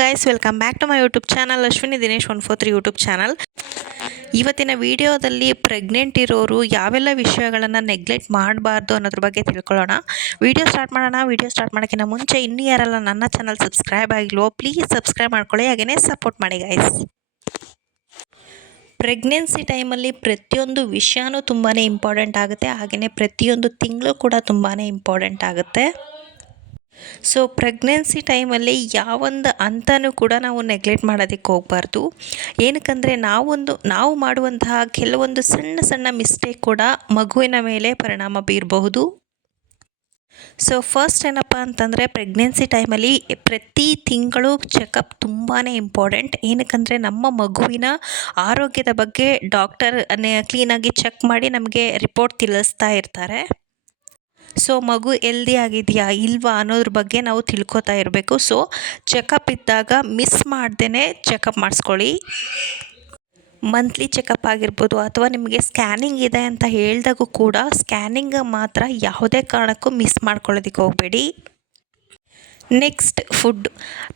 Guys, welcome back to my YouTube channel Ashwini Dinesh 143 YouTube channel. ಇವತ್ತಿನ ವಿಡಿಯೋದಲ್ಲಿ pregnant ಇರೋರು ಯಾವೆಲ್ಲ ವಿಷಯಗಳನ್ನು ನೆಗ್ಲೆಕ್ಟ್ ಮಾಡಬಾರ್ದು ಅನ್ನೋದ್ರ ಬಗ್ಗೆ ತಿಳ್ಕೊಳ್ಳೋಣ. ವಿಡಿಯೋ ಸ್ಟಾರ್ಟ್ ಮಾಡೋಕ್ಕಿಂತ ಮುಂಚೆ ಇನ್ನೂ ಯಾರೆಲ್ಲ ನನ್ನ ಚಾನಲ್ ಸಬ್ಸ್ಕ್ರೈಬ್ ಆಗಿಲ್ವೋ ಪ್ಲೀಸ್ ಸಬ್ಸ್ಕ್ರೈಬ್ ಮಾಡ್ಕೊಳ್ಳಿ, ಹಾಗೆಯೇ ಸಪೋರ್ಟ್ ಮಾಡಿ ಗೈಸ್. ಪ್ರೆಗ್ನೆನ್ಸಿ ಟೈಮಲ್ಲಿ ಪ್ರತಿಯೊಂದು ವಿಷಯನೂ ತುಂಬಾ ಇಂಪಾರ್ಟೆಂಟ್ ಆಗುತ್ತೆ, ಹಾಗೆಯೇ ಪ್ರತಿಯೊಂದು ತಿಂಗಳು ಕೂಡ ತುಂಬಾ ಇಂಪಾರ್ಟೆಂಟ್ ಆಗುತ್ತೆ. ಸೊ ಪ್ರೆಗ್ನೆನ್ಸಿ ಟೈಮಲ್ಲಿ ಯಾವೊಂದು ಹಂತನೂ ಕೂಡ ನಾವು ನೆಗ್ಲೆಕ್ಟ್ ಮಾಡೋದಕ್ಕೆ ಹೋಗಬಾರ್ದು. ಏನಕ್ಕಂದರೆ ನಾವು ಮಾಡುವಂತಹ ಕೆಲವೊಂದು ಸಣ್ಣ ಸಣ್ಣ ಮಿಸ್ಟೇಕ್ ಕೂಡ ಮಗುವಿನ ಮೇಲೆ ಪರಿಣಾಮ ಬೀರಬಹುದು. ಸೊ ಫಸ್ಟ್ ಏನಪ್ಪ ಅಂತಂದರೆ, ಪ್ರೆಗ್ನೆನ್ಸಿ ಟೈಮಲ್ಲಿ ಪ್ರತಿ ತಿಂಗಳು ಚೆಕಪ್ ತುಂಬಾ ಇಂಪಾರ್ಟೆಂಟ್. ಏನಕ್ಕಂದರೆ ನಮ್ಮ ಮಗುವಿನ ಆರೋಗ್ಯದ ಬಗ್ಗೆ ಡಾಕ್ಟರ್ ಕ್ಲೀನಾಗಿ ಚೆಕ್ ಮಾಡಿ ನಮಗೆ ರಿಪೋರ್ಟ್ ತಿಳಿಸ್ತಾ ಇರ್ತಾರೆ. ಸೊ ಮಗು ಹೆಲ್ದಿ ಆಗಿದೆಯಾ ಇಲ್ವಾ ಅನ್ನೋದ್ರ ಬಗ್ಗೆ ನಾವು ತಿಳ್ಕೊತಾ ಇರಬೇಕು. ಸೊ ಚೆಕಪ್ ಇದ್ದಾಗ ಮಿಸ್ ಮಾಡ್ದೇ ಚೆಕಪ್ ಮಾಡಿಸ್ಕೊಳ್ಳಿ. ಮಂತ್ಲಿ ಚೆಕಪ್ ಆಗಿರ್ಬೋದು ಅಥವಾ ನಿಮಗೆ ಸ್ಕ್ಯಾನಿಂಗ್ ಇದೆ ಅಂತ ಹೇಳಿದಾಗೂ ಕೂಡ ಸ್ಕ್ಯಾನಿಂಗ್ ಮಾತ್ರ ಯಾವುದೇ ಕಾರಣಕ್ಕೂ ಮಿಸ್ ಮಾಡ್ಕೊಳ್ಳೋದಕ್ಕೆ ಹೋಗಬೇಡಿ. Next food.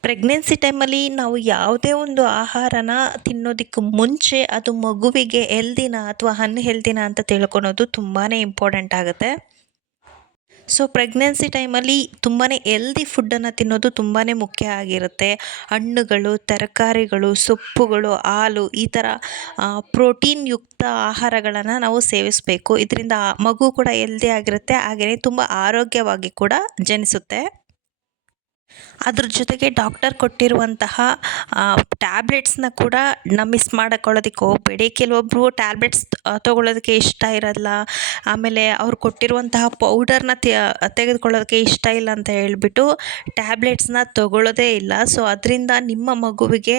ಪ್ರೆಗ್ನೆನ್ಸಿ ಟೈಮಲ್ಲಿ ನಾವು ಯಾವುದೇ ಒಂದು ಆಹಾರನ ತಿನ್ನೋದಕ್ಕೆ ಮುಂಚೆ ಅದು ಮಗುವಿಗೆ ಹೆಲ್ದಿನಾ ಅಥವಾ ಅನ್ಹೆಲ್ದಿನಾ ಅಂತ ತಿಳ್ಕೊಳೋದು ತುಂಬಾ ಇಂಪಾರ್ಟೆಂಟ್ ಆಗುತ್ತೆ. ಸೊ ಪ್ರೆಗ್ನೆನ್ಸಿ ಟೈಮಲ್ಲಿ ತುಂಬಾ ಹೆಲ್ದಿ ಫುಡ್ಡನ್ನು ತಿನ್ನೋದು ತುಂಬಾ ಮುಖ್ಯ ಆಗಿರುತ್ತೆ. ಹಣ್ಣುಗಳು, ತರಕಾರಿಗಳು, ಸೊಪ್ಪುಗಳು, ಹಾಲು, ಈ ಥರ ಪ್ರೋಟೀನ್ ಯುಕ್ತ ಆಹಾರಗಳನ್ನು ನಾವು ಸೇವಿಸಬೇಕು. ಇದರಿಂದ ಮಗು ಕೂಡ ಹೆಲ್ದಿ ಆಗಿರುತ್ತೆ, ಹಾಗೆಯೇ ತುಂಬ ಆರೋಗ್ಯವಾಗಿ ಕೂಡ ಜನಿಸುತ್ತೆ. ಅದ್ರ ಜೊತೆಗೆ ಡಾಕ್ಟರ್ ಕೊಟ್ಟಿರುವಂತಹ ಟ್ಯಾಬ್ಲೆಟ್ಸ್ನ ಕೂಡ ಮಿಸ್ ಮಾಡಿಕೊಳ್ಳೋದಕ್ಕೆ ಹೋಗಬೇಡಿ. ಕೆಲವೊಬ್ಬರು ಟ್ಯಾಬ್ಲೆಟ್ಸ್ ತೊಗೊಳ್ಳೋದಕ್ಕೆ ಇಷ್ಟ ಇರಲ್ಲ, ಆಮೇಲೆ ಅವ್ರು ಕೊಟ್ಟಿರುವಂತಹ ಪೌಡರ್ನ ತೆಗೆದುಕೊಳ್ಳೋದಕ್ಕೆ ಇಷ್ಟ ಇಲ್ಲ ಅಂತ ಹೇಳಿಬಿಟ್ಟು ಟ್ಯಾಬ್ಲೆಟ್ಸ್ನ ತೊಗೊಳ್ಳೋದೇ ಇಲ್ಲ. ಸೊ ಅದರಿಂದ ನಿಮ್ಮ ಮಗುವಿಗೆ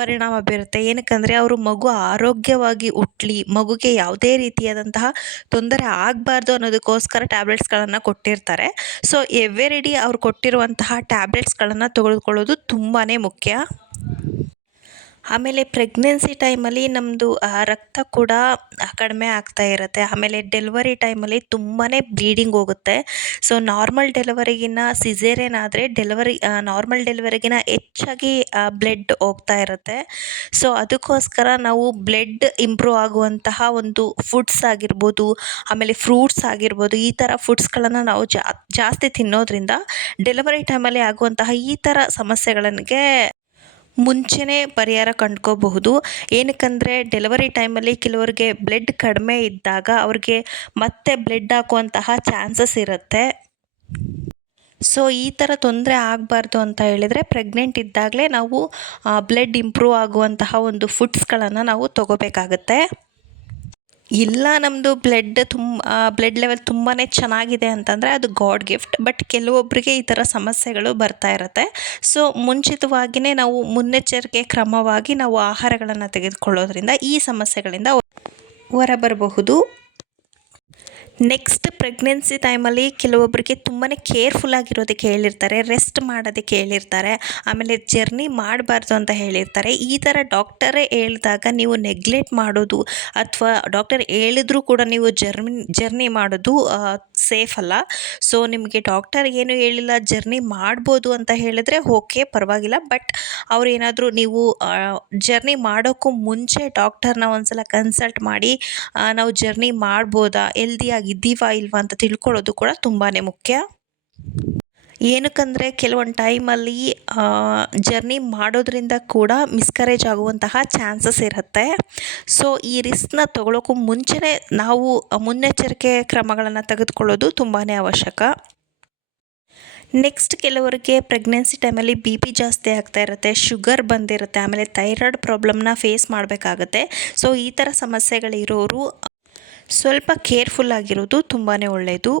ಪರಿಣಾಮ ಬೀರುತ್ತೆ. ಏನಕ್ಕಂದರೆ ಅವರು ಮಗು ಆರೋಗ್ಯವಾಗಿ ಹುಟ್ಟಲಿ, ಮಗುಗೆ ಯಾವುದೇ ರೀತಿಯಾದಂತಹ ತೊಂದರೆ ಆಗಬಾರ್ದು ಅನ್ನೋದಕ್ಕೋಸ್ಕರ ಟ್ಯಾಬ್ಲೆಟ್ಸ್ಗಳನ್ನು ಕೊಟ್ಟಿರ್ತಾರೆ. ಸೊ ಎವ್ರಿಡೇ ಅವ್ರು ಕೊಟ್ಟಿರುವಂತಹ ಟ್ಯಾಬ್ಲೆಟ್ಸ್ಗಳನ್ನು ತೆಗೆದುಕೊಳ್ಳೋದು ತುಂಬಾ ಮುಖ್ಯ. ಆಮೇಲೆ ಪ್ರೆಗ್ನೆನ್ಸಿ ಟೈಮಲ್ಲಿ ನಮ್ಮದು ರಕ್ತ ಕೂಡ ಕಡಿಮೆ ಆಗ್ತಾ ಇರುತ್ತೆ. ಆಮೇಲೆ ಡೆಲಿವರಿ ಟೈಮಲ್ಲಿ ತುಂಬಾ ಬ್ಲೀಡಿಂಗ್ ಹೋಗುತ್ತೆ. ಸೊ ನಾರ್ಮಲ್ ಡೆಲಿವರಿಗಿನ್ನ ಸಿಸೇರಿಯನ್ ಆದರೆ ನಾರ್ಮಲ್ ಡೆಲಿವರಿಗಿನ್ನ ಹೆಚ್ಚಾಗಿ ಬ್ಲಡ್ ಹೋಗ್ತಾ ಇರುತ್ತೆ. ಸೊ ಅದಕ್ಕೋಸ್ಕರ ನಾವು ಬ್ಲಡ್ ಇಂಪ್ರೂವ್ ಆಗುವಂತಹ ಒಂದು ಫುಡ್ಸ್ ಆಗಿರ್ಬೋದು, ಆಮೇಲೆ ಫ್ರೂಟ್ಸ್ ಆಗಿರ್ಬೋದು, ಈ ಥರ ಫುಡ್ಸ್ಗಳನ್ನು ನಾವು ಜಾಸ್ತಿ ತಿನ್ನೋದ್ರಿಂದ ಡೆಲಿವರಿ ಟೈಮಲ್ಲಿ ಆಗುವಂತಹ ಈ ಥರ ಸಮಸ್ಯೆಗಳಿಗೆ ಮುಂಚೆನೇ ಪರಿಹಾರ ಕಂಡ್ಕೋಬಹುದು. ಏನಕ್ಕಂದರೆ ಡೆಲಿವರಿ ಟೈಮಲ್ಲಿ ಕೆಲವರಿಗೆ ಬ್ಲಡ್ ಕಡಿಮೆ ಇದ್ದಾಗ ಅವ್ರಿಗೆ ಮತ್ತೆ ಬ್ಲಡ್ ಹಾಕುವಂತಹ ಚಾನ್ಸಸ್ ಇರುತ್ತೆ. ಸೊ ಈ ಥರ ತೊಂದರೆ ಆಗಬಾರ್ದು ಅಂತ ಹೇಳಿದರೆ ಪ್ರೆಗ್ನೆಂಟ್ ಇದ್ದಾಗಲೇ ನಾವು ಬ್ಲಡ್ ಇಂಪ್ರೂವ್ ಆಗುವಂತಹ ಒಂದು ಫುಡ್ಸ್ಗಳನ್ನು ನಾವು ತಗೋಬೇಕಾಗತ್ತೆ. ಇಲ್ಲ ನಮ್ಮದು ಬ್ಲಡ್ ಲೆವೆಲ್ ತುಂಬಾ ಚೆನ್ನಾಗಿದೆ ಅಂತಂದರೆ ಅದು ಗಾಡ್ ಗಿಫ್ಟ್. ಬಟ್ ಕೆಲವೊಬ್ಬರಿಗೆ ಈ ಥರ ಸಮಸ್ಯೆಗಳು ಬರ್ತಾ ಇರುತ್ತೆ. ಸೊ ಮುಂಚಿತವಾಗಿಯೇ ನಾವು ಮುನ್ನೆಚ್ಚರಿಕೆ ಕ್ರಮವಾಗಿ ನಾವು ಆಹಾರಗಳನ್ನು ತೆಗೆದುಕೊಳ್ಳೋದ್ರಿಂದ ಈ ಸಮಸ್ಯೆಗಳಿಂದ ಹೊರಬರಬಹುದು. ನೆಕ್ಸ್ಟ್, ಪ್ರೆಗ್ನೆನ್ಸಿ ಟೈಮಲ್ಲಿ ಕೆಲವೊಬ್ಬರಿಗೆ ತುಂಬಾ ಕೇರ್ಫುಲ್ಲಾಗಿರೋದಕ್ಕೆ ಹೇಳಿರ್ತಾರೆ, ರೆಸ್ಟ್ ಮಾಡೋದಕ್ಕೆ ಹೇಳಿರ್ತಾರೆ, ಆಮೇಲೆ ಜರ್ನಿ ಮಾಡಬಾರ್ದು ಅಂತ ಹೇಳಿರ್ತಾರೆ. ಈ ಥರ ಡಾಕ್ಟರೇ ಹೇಳಿದಾಗ ನೀವು ನೆಗ್ಲೆಕ್ಟ್ ಮಾಡೋದು ಅಥವಾ ಡಾಕ್ಟರ್ ಹೇಳಿದ್ರೂ ಕೂಡ ನೀವು ಜರ್ನಿ ಮಾಡೋದು ಸೇಫ್ ಅಲ್ಲ. ಸೊ ನಿಮಗೆ ಡಾಕ್ಟರ್ ಏನು ಹೇಳಿಲ್ಲ, ಜರ್ನಿ ಮಾಡ್ಬೋದು ಅಂತ ಹೇಳಿದ್ರೆ ಓಕೆ, ಪರವಾಗಿಲ್ಲ. ಬಟ್ ಅವ್ರೇನಾದರೂ ನೀವು ಜರ್ನಿ ಮಾಡೋಕ್ಕೂ ಮುಂಚೆ ಡಾಕ್ಟರ್ನ ಒಂದ್ಸಲ ಕನ್ಸಲ್ಟ್ ಮಾಡಿ ನಾವು ಜರ್ನಿ ಮಾಡ್ಬೋದಾ, ಹೆಲ್ದಿಯಾಗಿದ್ದೀವಾ ಇಲ್ವಾ ಅಂತ ತಿಳ್ಕೊಳ್ಳೋದು ಕೂಡ ತುಂಬಾ ಮುಖ್ಯ. ಏನಕ್ಕಂದರೆ ಕೆಲವೊಂದು ಟೈಮಲ್ಲಿ ಜರ್ನಿ ಮಾಡೋದ್ರಿಂದ ಕೂಡ ಮಿಸ್ಕರೇಜ್ ಆಗುವಂತಹ ಚಾನ್ಸಸ್ ಇರುತ್ತೆ. ಸೊ ಈ ರಿಸ್ಕ್ನ ತೊಗೊಳ್ಳೋಕ್ಕೂ ಮುಂಚೆನೇ ನಾವು ಮುನ್ನೆಚ್ಚರಿಕೆ ಕ್ರಮಗಳನ್ನು ತೆಗೆದುಕೊಳ್ಳೋದು ತುಂಬಾ ಅವಶ್ಯಕ. ನೆಕ್ಸ್ಟ್, ಕೆಲವರಿಗೆ ಪ್ರೆಗ್ನೆನ್ಸಿ ಟೈಮಲ್ಲಿ BP ಜಾಸ್ತಿ ಆಗ್ತಾ ಇರುತ್ತೆ, ಶುಗರ್ ಬಂದಿರುತ್ತೆ, ಆಮೇಲೆ ಥೈರಾಯ್ಡ್ ಪ್ರಾಬ್ಲಮ್ನ ಫೇಸ್ ಮಾಡಬೇಕಾಗತ್ತೆ. ಸೊ ಈ ಥರ ಸಮಸ್ಯೆಗಳಿರೋರು ಸ್ವಲ್ಪ ಕೇರ್ಫುಲ್ ಆಗಿರೋದು ತುಂಬಾ ಒಳ್ಳೆಯದು.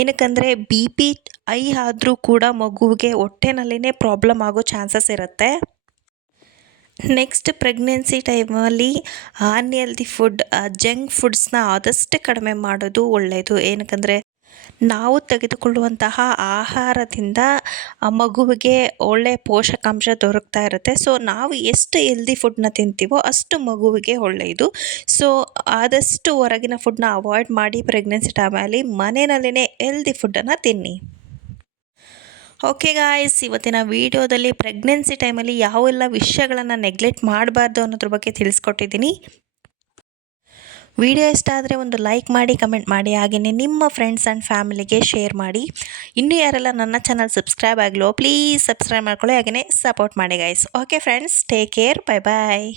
ಏನಕ್ಕಂದರೆ BP ಹೈ ಆದರೂ ಕೂಡ ಮಗುವಿಗೆ ಹೊಟ್ಟೆನಲ್ಲಿನೇ ಪ್ರಾಬ್ಲಮ್ ಆಗೋ ಚಾನ್ಸಸ್ ಇರುತ್ತೆ. ನೆಕ್ಸ್ಟ್, ಪ್ರೆಗ್ನೆನ್ಸಿ ಟೈಮಲ್ಲಿ ಅನ್ಹೆಲ್ದಿ ಫುಡ್, ಜಂಕ್ ಫುಡ್ಸ್ನ ಆದಷ್ಟು ಕಡಿಮೆ ಮಾಡೋದು ಒಳ್ಳೆಯದು. ಏನಕ್ಕಂದರೆ ನಾವು ತೆಗೆದುಕೊಳ್ಳುವಂತಹ ಆಹಾರದಿಂದ ಮಗುವಿಗೆ ಒಳ್ಳೆಯ ಪೋಷಕಾಂಶ ದೊರಕ್ತಾ ಇರುತ್ತೆ. ಸೊ ನಾವು ಎಷ್ಟು ಹೆಲ್ದಿ ಫುಡ್ನ ತಿಂತೀವೋ ಅಷ್ಟು ಮಗುವಿಗೆ ಒಳ್ಳೆಯದು. ಸೊ ಆದಷ್ಟು ಹೊರಗಿನ ಫುಡ್ನ ಅವಾಯ್ಡ್ ಮಾಡಿ ಪ್ರೆಗ್ನೆನ್ಸಿ ಟೈಮಲ್ಲಿ ಮನೆಯಲ್ಲೇ ಹೆಲ್ದಿ ಫುಡ್ಡನ್ನು ತಿನ್ನಿ. ಓಕೆ ಗಾಯ್ಸ್, ಇವತ್ತಿನ ವಿಡಿಯೋದಲ್ಲಿ ಪ್ರೆಗ್ನೆನ್ಸಿ ಟೈಮಲ್ಲಿ ಯಾವೆಲ್ಲ ವಿಷಯಗಳನ್ನು ನೆಗ್ಲೆಕ್ಟ್ ಮಾಡಬಾರ್ದು ಅನ್ನೋದ್ರ ಬಗ್ಗೆ ತಿಳಿಸ್ಕೊಟ್ಟಿದ್ದೀನಿ. ವಿಡಿಯೋ ಇಷ್ಟ ಆದರೆ ಒಂದು ಲೈಕ್ ಮಾಡಿ, ಕಮೆಂಟ್ ಮಾಡಿ, ಹಾಗೆಯೇ ನಿಮ್ಮ ಫ್ರೆಂಡ್ಸ್ ಆ್ಯಂಡ್ ಫ್ಯಾಮಿಲಿಗೆ ಶೇರ್ ಮಾಡಿ. ಇನ್ನೂ ಯಾರೆಲ್ಲ ನನ್ನ ಚಾನಲ್ ಸಬ್ಸ್ಕ್ರೈಬ್ ಆಗಲೋ ಪ್ಲೀಸ್ ಸಬ್ಸ್ಕ್ರೈಬ್ ಮಾಡ್ಕೊಳ್ಳಿ, ಹಾಗೆಯೇ ಸಪೋರ್ಟ್ ಮಾಡಿ guys. Okay friends, take care, bye ಬಾಯ್.